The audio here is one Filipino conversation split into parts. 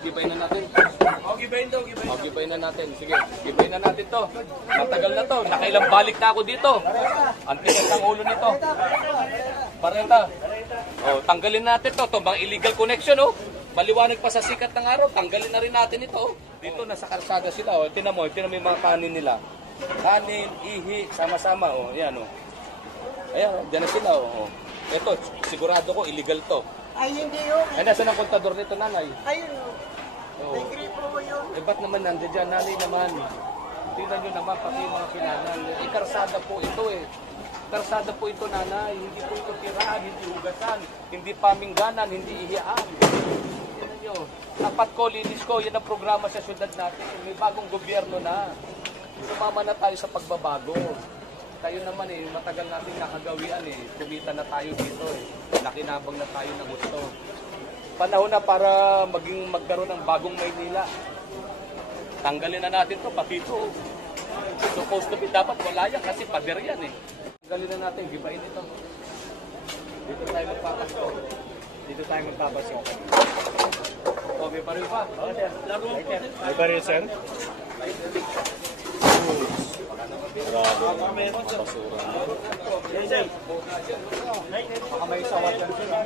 Gibay na natin. Gibay na natin. Sige, gibay na natin to. Matagal na to. Nakailang balik na ako dito. Ang tigas ng ulo nito. Parenta. Tanggalin natin to. Ito, mga illegal connection, oh. Maliwanag pa sa sikat ng araw. Tanggalin na rin natin ito, oh. Dito, nasa kalsada sila, oh. Tinan mo yung mga kanin nila. Kanin, ihi, sama-sama, oh. Ayan, oh. Ayan, oh. Diyan na sila, oh. Ito, sigurado ko, illegal to. Ay, hindi yun. Ay, nasa ng kontador nito, nanay? Ayun. May gripo yun. Ba't naman nandiyan dyan, nanay naman? Tingnan nyo naman, pati yung mga kinanan. Karsada po ito, eh. Karsada po ito, nanay. Hindi po ito tirahan, hindi hugasan, hindi pamingganan, hindi ihiyaan. Tingnan nyo. Tapat ko, linis ko, yan ang programa sa syudad natin. May bagong gobyerno na. Sumama na tayo sa pagbabago. Tayo naman matagal natin nakagawian kumita na tayo dito nakinabang na tayo ng gusto. Panahon na para magkaroon ng bagong Maynila. Tanggalin na natin to pati ito. Supposed to be dapat wala yan kasi pader yan Tanggalin na natin, gibain ito. Dito tayo magpapasko. May baril pa. May baril, sir? Grabe yung basura. Baka may sawat yan sila.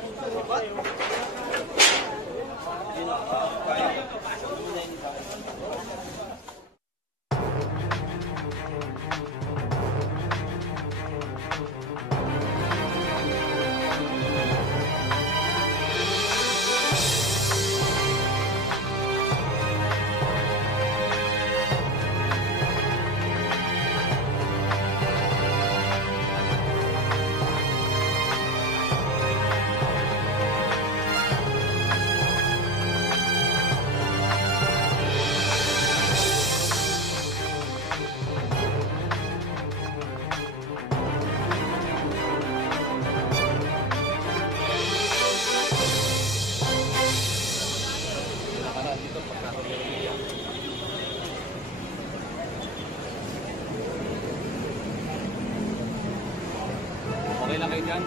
Okay lang kayo dyan?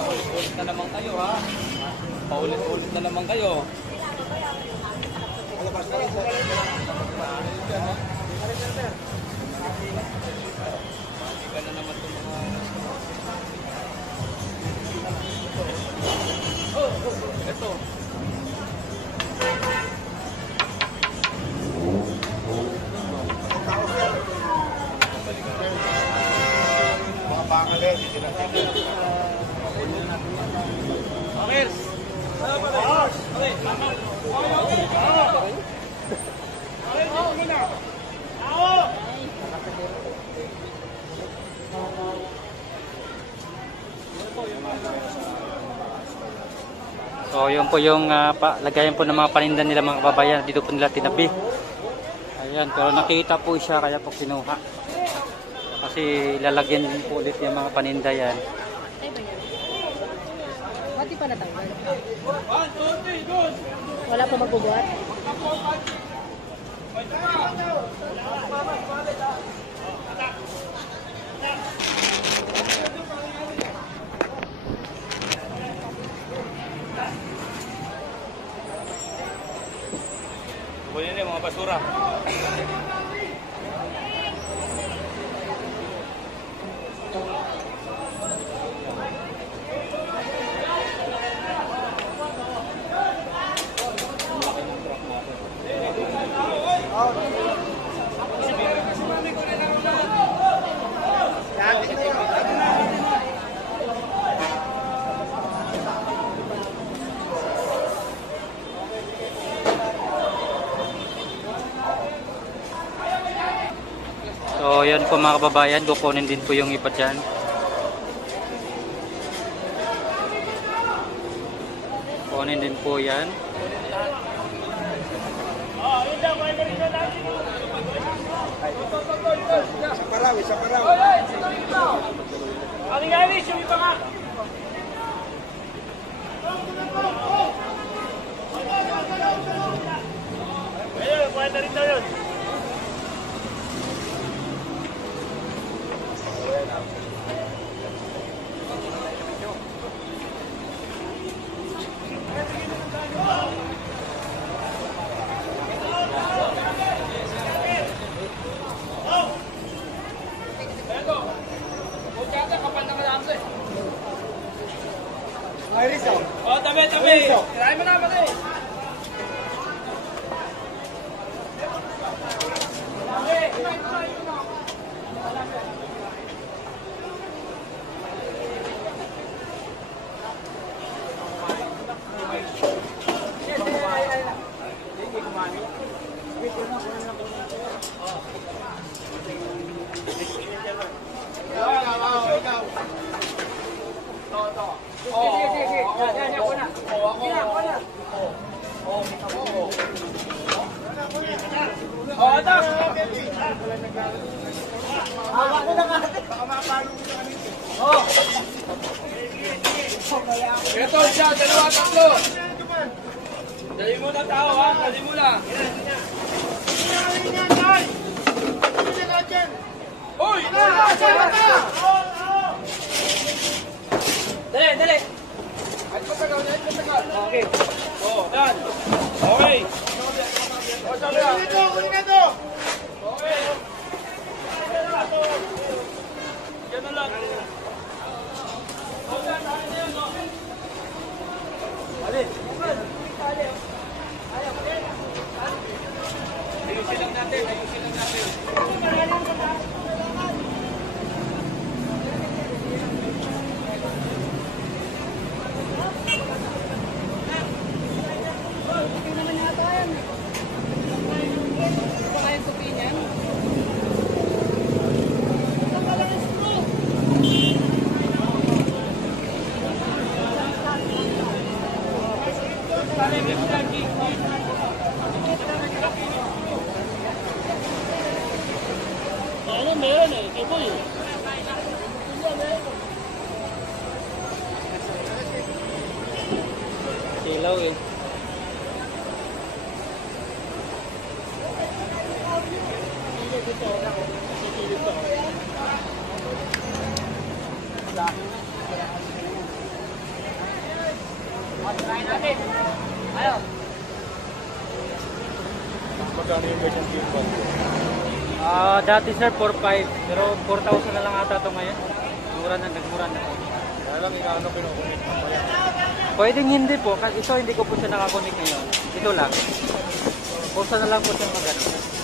Paulit-ulit na naman kayo, ha? Paulit-ulit na naman kayo. Ka na naman itong mga... Ito. Mga pangalan, hindi na Amers! So yun po yung lagayan po ng mga paninda nila mga kababayan. Dito po nila tinabi. Ayan, pero nakita po siya kaya po kinuha. Kasi lalagyan din po ulit yung mga paninda yan. Pati pa natanggal. Wala pa magbubuhat. Kunin niyo mga basura. So yan po mga kababayan, kukunin din po yung iba dyan. Kukunin din po yan. Isa pa raw. Aling Irish, yung iba nga. Ayun, pwede na rin daw yun. Iris, oh. Oh, tabi, tabi. Tirahin mo na, pati. Ito siya, dalawa, tatlo. Dali mo na tao, ha? Dali mo na. Uy! Dali, dali. Ay, patagal, ay, patagal. Okay. Oh, yan. Okay. O, sabi na. Kunin na to. Okay. Yan na lang. Ayusin lang natin, ayusin lang natin. Ano meron eh, kiboy eh. Silaw eh. Try natin. Ayo. Magkano yung ganyan gimbal? Dati sir 4.5 pero 4,000 na lang ata ito ngayon. Nagmura na. Kaya lang inaano pinukunin. Pwedeng hindi po, kasi ito hindi ko po siya nakakonik ngayon. Ito lang. Pusa na lang po siya magano.